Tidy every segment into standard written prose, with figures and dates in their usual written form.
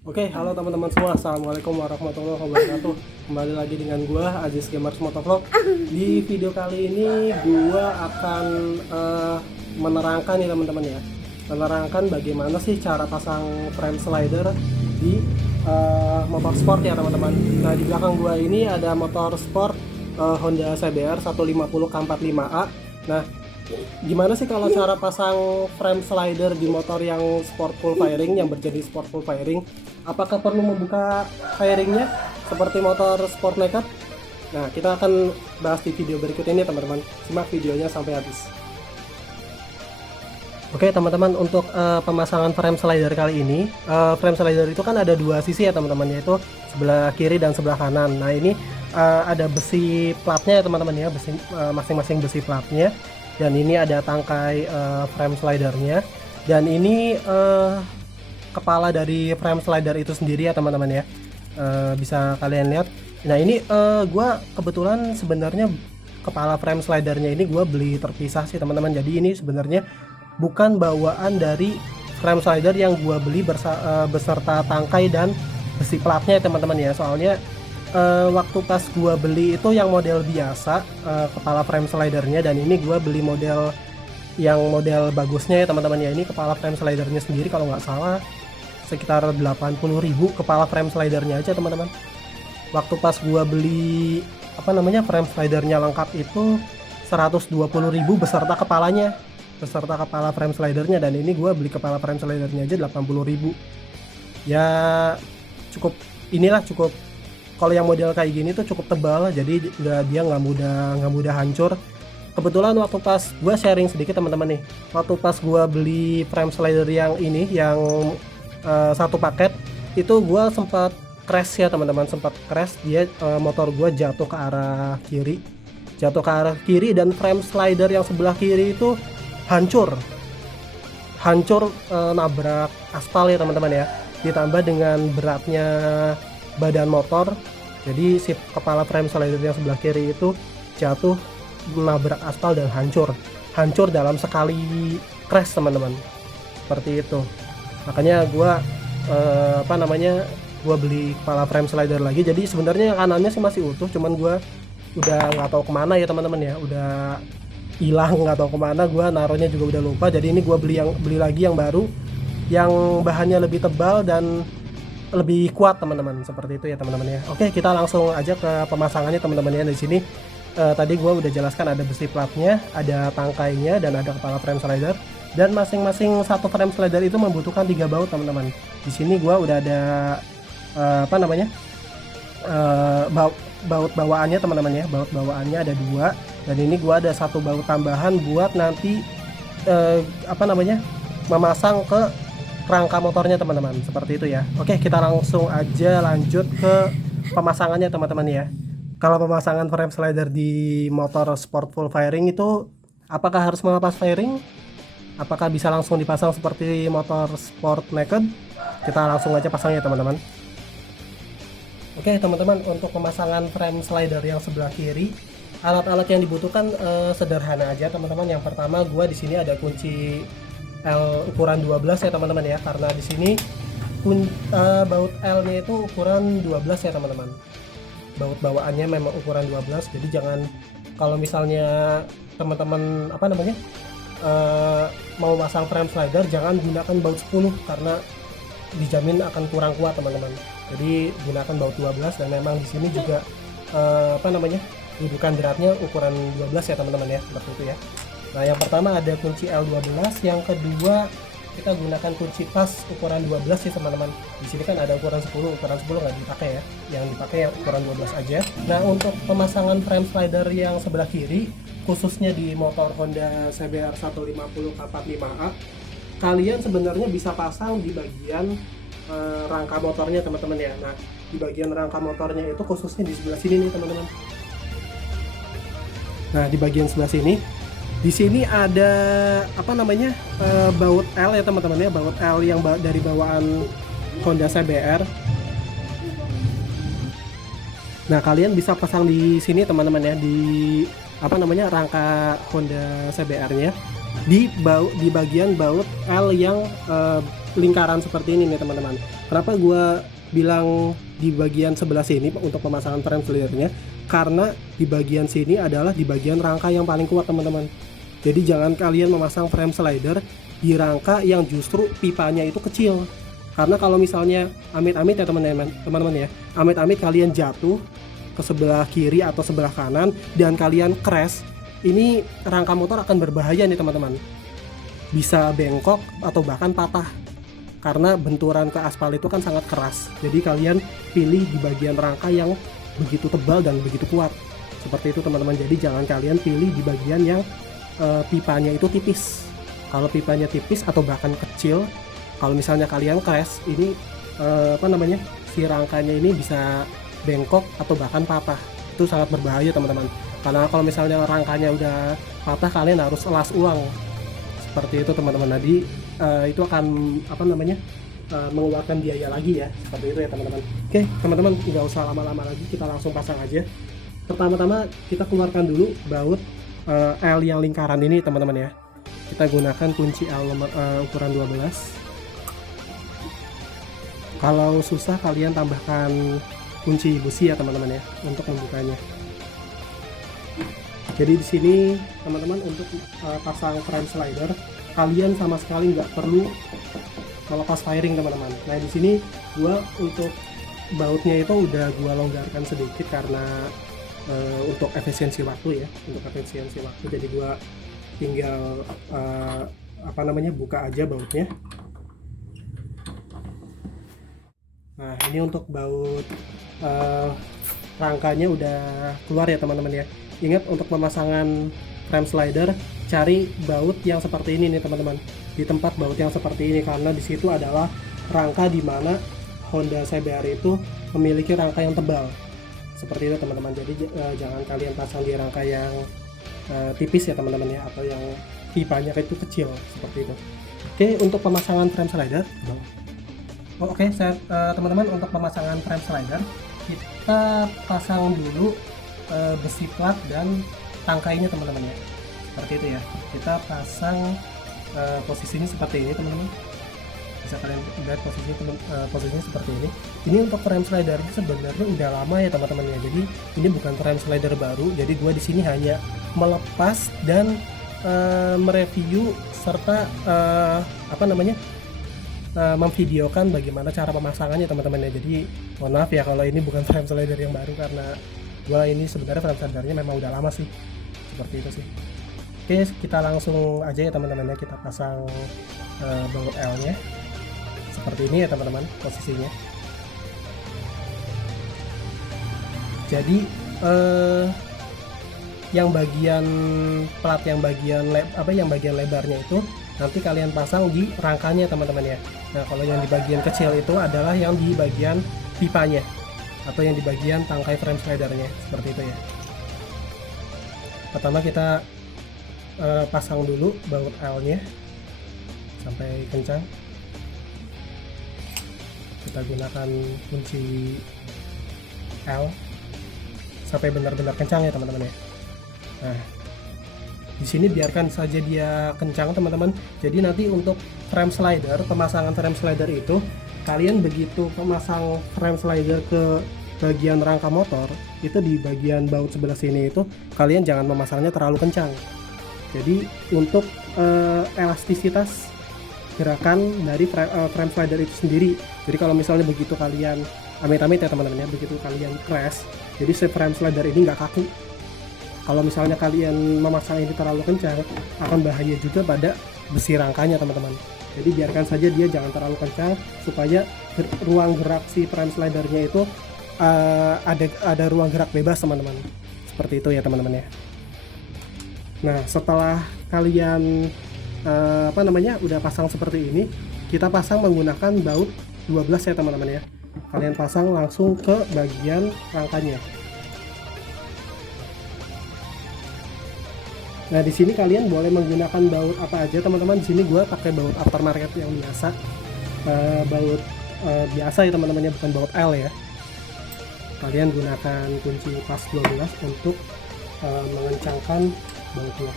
Oke, halo teman-teman semua. Assalamualaikum warahmatullahi wabarakatuh. Kembali lagi dengan gua Aziz Gamers Motovlog. Di video kali ini gua akan menerangkan nih teman-teman ya. Menerangkan bagaimana sih cara pasang frame slider di motor sport ya teman-teman. Nah, di belakang gua ini ada motor sport Honda CBR 150 K45A. Nah, gimana sih kalau cara pasang frame slider di motor yang sport full fairing, yang berjenis sport full fairing? Apakah perlu membuka fairingnya seperti motor sport naked? Nah, kita akan bahas di video berikut ini teman-teman. Simak videonya sampai habis. Oke teman-teman, untuk pemasangan frame slider kali ini, frame slider itu kan ada dua sisi ya teman-teman, yaitu sebelah kiri dan sebelah kanan. Nah, ini ada besi platnya ya teman-teman ya, besi masing-masing besi platnya. Dan ini ada tangkai frame slidernya, dan ini kepala dari frame slider itu sendiri ya teman-teman ya. Bisa kalian lihat. Nah, ini gua kebetulan sebenarnya kepala frame slidernya ini gua beli terpisah sih teman-teman. Jadi ini sebenarnya bukan bawaan dari frame slider yang gua beli beserta tangkai dan besi platnya ya teman-teman ya. Soalnya waktu pas gua beli itu yang model biasa kepala frame slidernya, dan ini gua beli model yang model bagusnya ya teman-teman ya. Ini kepala frame slidernya sendiri kalau nggak salah sekitar 80.000 kepala frame slidernya aja teman-teman. Waktu pas gua beli frame slidernya lengkap itu 120.000 beserta kepalanya, beserta kepala frame slidernya, dan ini gua beli kepala frame slidernya aja 80.000. Ya cukup cukup, kalau yang model kayak gini tuh cukup tebal, jadi dia nggak mudah hancur. Kebetulan waktu pas gua sharing sedikit teman-teman nih, waktu pas gua beli frame slider yang ini, yang satu paket itu gua sempat crash ya teman-teman, sempat crash. Dia motor gua jatuh ke arah kiri, dan frame slider yang sebelah kiri itu hancur nabrak aspal ya teman-teman ya. Ditambah dengan beratnya badan motor, jadi si kepala frame slider yang sebelah kiri itu jatuh nabrak aspal dan hancur dalam sekali crash teman-teman, seperti itu. Makanya gua gua beli kepala frame slider lagi. Jadi sebenarnya kanannya sih masih utuh, cuman gua udah nggak tahu kemana ya teman-teman ya, udah hilang, nggak tahu kemana, gua naruhnya juga udah lupa. Jadi ini gua beli lagi yang baru, yang bahannya lebih tebal dan lebih kuat teman-teman, seperti itu ya teman-teman ya. Oke, kita langsung aja ke pemasangannya teman-teman ya. Di sini tadi gua udah jelaskan ada besi platnya, ada tangkainya, dan ada kepala frame slider, dan masing-masing satu frame slider itu membutuhkan 3 baut teman-teman. Di sini gua udah ada baut bawaannya teman-teman ya. Baut bawaannya ada 2, dan ini gua ada satu baut tambahan buat nanti memasang ke rangka motornya teman-teman, seperti itu ya. Oke, kita langsung aja lanjut ke pemasangannya teman-teman ya. Kalau pemasangan frame slider di motor sport full fairing itu, apakah harus melepas fairing? Apakah bisa langsung dipasang seperti motor sport naked? Kita langsung aja pasang ya teman-teman. Oke teman-teman, untuk pemasangan frame slider yang sebelah kiri, alat-alat yang dibutuhkan sederhana aja teman-teman. Yang pertama, gua di sini ada kunci L ukuran 12 ya teman-teman ya, karena di sini baut L-nya itu ukuran 12 ya teman-teman. Baut bawaannya memang ukuran 12, jadi jangan, kalau misalnya teman-teman mau masang frame slider, jangan gunakan baut 10 karena dijamin akan kurang kuat teman-teman. Jadi gunakan baut 12, dan memang di sini juga dudukan beratnya ukuran 12 ya teman-teman ya, seperti itu ya. Nah, yang pertama ada kunci L12, yang kedua kita gunakan kunci pas ukuran 12 ya teman-teman. Di sini kan ada ukuran 10 nggak dipakai ya, yang dipakai yang ukuran 12 aja. Nah, untuk pemasangan frame slider yang sebelah kiri, khususnya di motor Honda CBR 150 K45A, kalian sebenarnya bisa pasang di bagian rangka motornya teman-teman ya. Nah, di bagian rangka motornya itu khususnya di sebelah sini nih teman-teman. Nah, di bagian sebelah sini, di sini ada baut L ya teman-teman ya, baut L yang dari bawaan Honda CBR. Nah, kalian bisa pasang di sini teman-teman ya, di rangka Honda CBR-nya, di bagian baut L yang lingkaran seperti ini nih teman-teman. Kenapa gua bilang di bagian sebelah sini untuk pemasangan frame slidernya? Karena di bagian sini adalah di bagian rangka yang paling kuat teman-teman. Jadi jangan kalian memasang frame slider di rangka yang justru pipanya itu kecil. Karena kalau misalnya amit-amit ya teman-teman ya, amit-amit kalian jatuh ke sebelah kiri atau sebelah kanan dan kalian crash, ini rangka motor akan berbahaya nih teman-teman. Bisa bengkok atau bahkan patah. Karena benturan ke aspal itu kan sangat keras. Jadi kalian pilih di bagian rangka yang begitu tebal dan begitu kuat. Seperti itu teman-teman. Jadi jangan kalian pilih di bagian yang pipanya itu tipis. Kalau pipanya tipis atau bahkan kecil, kalau misalnya kalian crash, ini si rangkanya ini bisa bengkok atau bahkan patah. Itu sangat berbahaya teman-teman. Karena kalau misalnya rangkanya udah patah, kalian harus elas ulang. Seperti itu teman-teman. Jadi itu akan mengeluarkan biaya lagi ya. Seperti itu ya teman-teman. Oke teman-teman, nggak usah lama-lama lagi, kita langsung pasang aja. Pertama-tama kita keluarkan dulu baut L yang lingkaran ini teman-teman ya. Kita gunakan kunci L ukuran 12. Kalau susah kalian tambahkan kunci busi ya teman-teman ya untuk membukanya. Jadi di sini teman-teman untuk pasang frame slider kalian sama sekali nggak perlu melepas firing teman-teman. Nah di sini gua untuk bautnya itu udah gua longgarkan sedikit karena untuk efisiensi waktu ya, jadi gua tinggal buka aja bautnya. Nah ini untuk baut rangkanya udah keluar ya teman-teman ya. Ingat untuk pemasangan frame slider cari baut yang seperti ini nih teman-teman, di tempat baut yang seperti ini, karena di situ adalah rangka di mana Honda CBR itu memiliki rangka yang tebal seperti itu teman-teman. Jadi jangan kalian pasang di rangka yang tipis ya teman-teman ya, atau yang pipanya itu kecil seperti itu. Oke, untuk pemasangan frame slider teman-teman, untuk pemasangan frame slider kita pasang dulu besi plat dan tangkainya teman-teman ya, seperti itu ya. Kita pasang posisinya seperti ini teman-teman, bisa kalian lihat posisinya seperti ini. Ini untuk frame slider ini sebenarnya udah lama ya teman-teman ya, jadi ini bukan frame slider baru. Jadi gua di sini hanya melepas dan mereview serta memvideokan bagaimana cara pemasangannya teman-teman ya. Jadi mohon maaf ya kalau ini bukan frame slider yang baru, karena gua ini sebenarnya frame slidernya memang udah lama sih, seperti itu sih. Oke, kita langsung aja ya teman-teman ya, kita pasang baut L nya seperti ini ya teman-teman posisinya. Jadi yang bagian plat, yang bagian lebarnya itu nanti kalian pasang di rangkanya teman-teman ya. Nah kalau yang di bagian kecil itu adalah yang di bagian pipanya atau yang di bagian tangkai frame slidernya, seperti itu ya. Pertama kita pasang dulu baut L nya sampai kencang. Kita gunakan kunci L sampai benar-benar kencang ya teman-teman ya. Nah di sini biarkan saja dia kencang teman-teman. Jadi nanti untuk frame slider, pemasangan frame slider itu kalian begitu pemasang frame slider ke bagian rangka motor itu, di bagian baut sebelah sini itu kalian jangan memasangnya terlalu kencang. Jadi untuk elastisitas gerakan dari frame slider itu sendiri. Jadi kalau misalnya begitu kalian amit-amit ya teman-teman ya, begitu kalian crash, jadi si frame slider ini nggak kaku. Kalau misalnya kalian memasang ini terlalu kencang, akan bahaya juga pada besi rangkanya teman-teman. Jadi biarkan saja dia jangan terlalu kencang, supaya ruang gerak si frame slidernya itu ada ruang gerak bebas teman-teman. Seperti itu ya teman-teman ya. Nah setelah kalian udah pasang seperti ini, kita pasang menggunakan baut 12 ya teman-teman ya. Kalian pasang langsung ke bagian rangkanya. Nah di sini kalian boleh menggunakan baut apa aja teman-teman. Di sini gue pakai baut aftermarket yang biasa, baut biasa ya teman-teman ya, bukan baut L ya. Kalian gunakan kunci pas 12 untuk mengencangkan bautnya.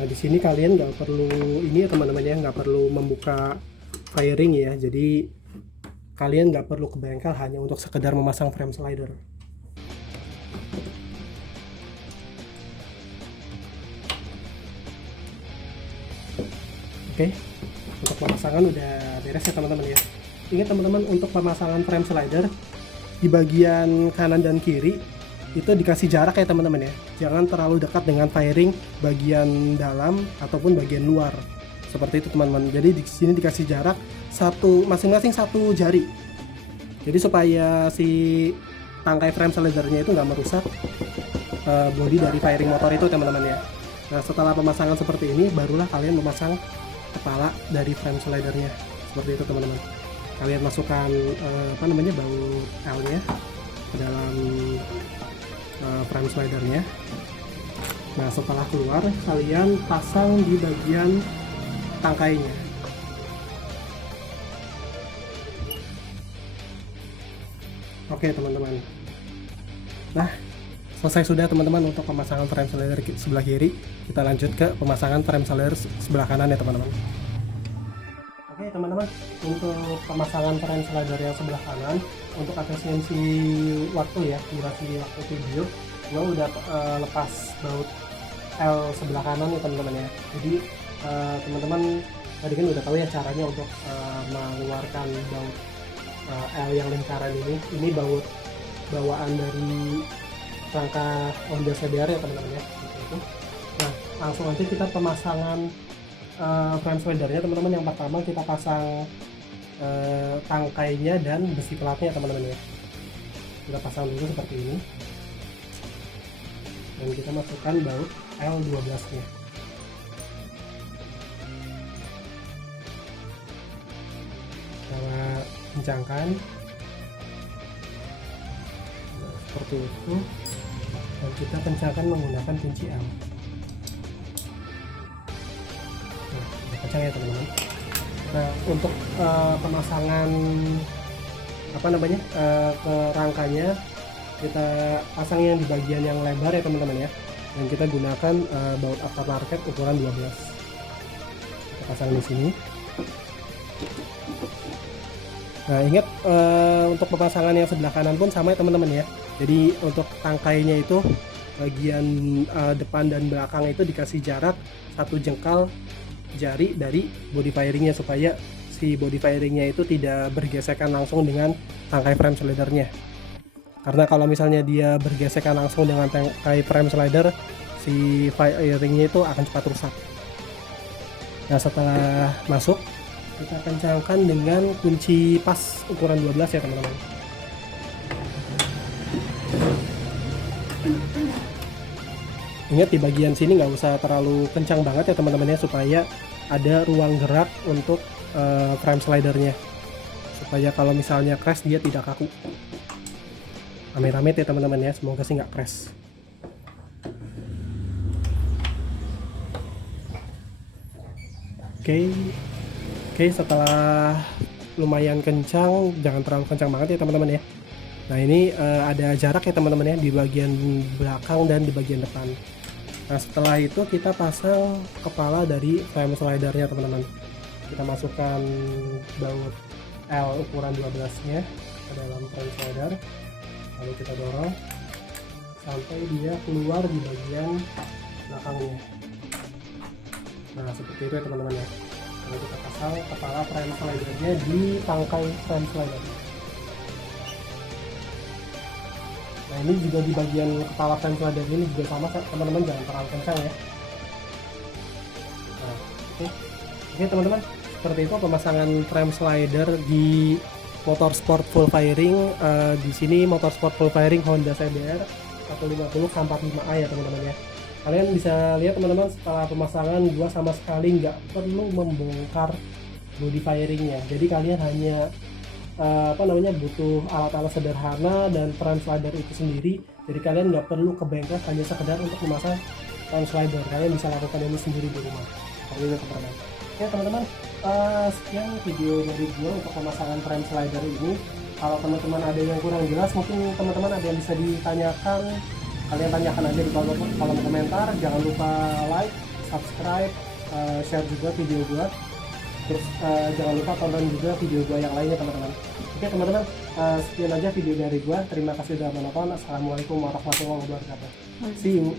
Nah di sini kalian nggak perlu ini ya teman-teman ya, nggak perlu membuka fairing ya, jadi kalian nggak perlu ke bengkel hanya untuk sekedar memasang frame slider. Oke, untuk pemasangan udah beres ya teman-teman ya. Ingat teman-teman, untuk pemasangan frame slider di bagian kanan dan kiri itu dikasih jarak ya teman-teman ya. Jangan terlalu dekat dengan fairing bagian dalam ataupun bagian luar. Seperti itu teman-teman. Jadi di sini dikasih jarak masing-masing satu jari. Jadi supaya si tangkai frame slidernya itu nggak merusak bodi dari fairing motor itu teman-teman ya. Nah setelah pemasangan seperti ini, barulah kalian memasang kepala dari frame slidernya. Seperti itu teman-teman. Kalian masukkan baut L-nya ke dalam frame slidernya. Nah setelah keluar, kalian pasang di bagian tangkainya. Oke teman-teman. Nah selesai sudah teman-teman untuk pemasangan frame slider sebelah kiri. Kita lanjut ke pemasangan frame slider sebelah kanan ya teman-teman. Oke teman-teman, untuk pemasangan frame slider yang sebelah kanan, untuk efisiensi waktu ya, durasi waktu video, gue udah lepas baut L sebelah kanan ya teman-teman ya. Jadi teman-teman tadi kan udah tahu ya caranya untuk mengeluarkan baut L yang lingkaran ini baut bawaan dari rangka Honda CBR ya teman-teman ya. Gitu. Nah langsung aja kita pemasangan frame slidernya teman-teman. Yang pertama kita pasang tangkainya dan besi pelatnya teman-teman ya. Kita pasang dulu seperti ini dan kita masukkan baut L12 nya. Kita kencangkan seperti itu dan kita kencangkan menggunakan kunci L. Kencang ya teman-teman. Nah untuk pemasangan ke rangkanya, kita pasang yang di bagian yang lebar ya teman-teman ya, dan kita gunakan baut aftermarket ukuran 12. Kita pasang di sini. Nah ingat untuk pemasangan yang sebelah kanan pun sama ya teman-teman ya. Jadi untuk tangkainya itu bagian depan dan belakang itu dikasih jarak 1 jengkal jari dari body fairingnya, supaya si body fairingnya itu tidak bergesekan langsung dengan tangkai frame slidernya. Karena kalau misalnya dia bergesekan langsung dengan tangkai frame slider, si fairingnya itu akan cepat rusak. Nah setelah masuk, kita kencangkan dengan kunci pas ukuran 12 ya teman-teman. Ingat di bagian sini nggak usah terlalu kencang banget ya teman-teman ya, supaya ada ruang gerak untuk frame slidernya, supaya kalau misalnya crash dia tidak kaku. Amit-amit ya teman-teman ya, semoga sih nggak crash. Oke, setelah lumayan kencang, jangan terlalu kencang banget ya teman-teman ya. Nah ini ada jarak ya teman-teman ya di bagian belakang dan di bagian depan. Nah setelah itu kita pasang kepala dari frame slidernya teman-teman. Kita masukkan baut L ukuran 12 nya ke dalam frame slider, lalu kita dorong sampai dia keluar di bagian belakangnya. Nah seperti itu ya teman-teman ya. Lalu kita pasang kepala frame slidernya di tangkai frame slider. Nah ini juga di bagian kepala frame slider ini juga sama teman-teman, jangan terlalu kencang ya. Nah, oke teman-teman, seperti itu pemasangan frame slider di motorsport full fairing. Di sini motorsport full fairing Honda CBR 150/45A ya teman-teman ya. Kalian bisa lihat teman-teman, setelah pemasangan gua sama sekali nggak perlu membongkar body fairingnya. Jadi kalian hanya butuh alat-alat sederhana dan frame slider itu sendiri. Jadi kalian nggak perlu ke bengkel hanya sekedar untuk memasang frame slider. Kalian bisa lakukan ini sendiri di rumah. Oke teman-teman, sekian video dari gue untuk pemasangan frame slider ini. Kalau teman-teman ada yang kurang jelas, mungkin teman-teman ada yang bisa ditanyakan, kalian tanyakan aja di kolom komentar. Jangan lupa like, subscribe, share juga video gue. Terus jangan lupa tonton juga video gue yang lainnya teman-teman. Oke teman-teman, sekian aja video dari gue. Terima kasih sudah menonton. Assalamualaikum warahmatullahi wabarakatuh. See you.